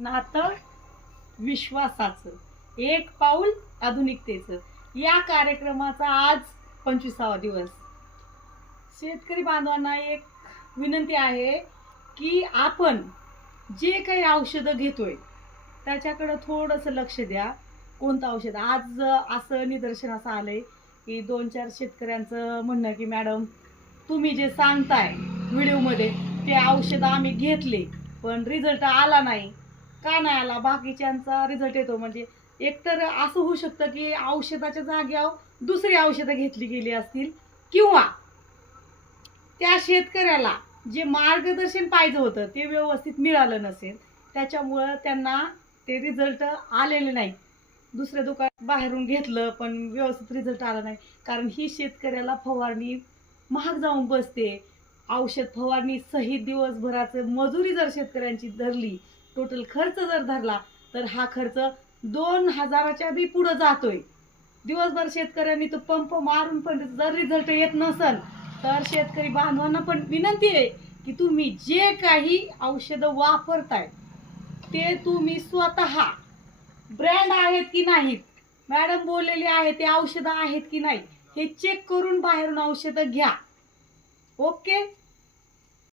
नातं विश्वासाचं, एक पाऊल आधुनिकतेचं. या कार्यक्रमाचा आज 25वा दिवस. शेतकरी बांधवांना एक विनंती आहे की आपण जे काही औषधं घेतोय त्याच्याकडे थोडंसं लक्ष द्या. कोणतं औषध आज असं निदर्शनास आलंय की 2-4 शेतकऱ्यांचं म्हणणं की मॅडम तुम्ही जे सांगताय व्हिडिओमध्ये ते औषधं आम्ही घेतले पण रिझल्ट आला नाही. का नाही आला? बाकीच्यांचा रिझल्ट येतो. म्हणजे एकतर असं होऊ शकतं की औषधाच्या जागेवर दुसरी औषधं घेतली गेली असतील किंवा त्या शेतकऱ्याला जे मार्गदर्शन पाहिजे होतं ते व्यवस्थित मिळालं नसेल, त्याच्यामुळं त्यांना ते रिझल्ट आलेले नाही. दुसऱ्या दुकानात बाहेरून घेतलं पण व्यवस्थित रिझल्ट आला नाही. कारण ही शेतकऱ्याला फवारणी महाग जाऊन बसते. औषध फवारणी सहित दिवसभराचं मजुरी जर शेतकऱ्यांची धरली, टोटल खर्च जर धरला तर हा खर्च 2000च्या बी पुढे जातोय. दिवसभर शेतकऱ्यांनी तो पंप मारून पण जर रिझल्ट येत नसेल तर शेतकरी बांधवांना पण विनंती आहे की तुम्ही जे काही औषधं वापरताय ते तुम्ही स्वतः ब्रँड आहेत की नाहीत, मॅडम बोललेली आहे ते औषधं आहेत की नाही हे चेक करून बाहेरून औषधं घ्या. ओके.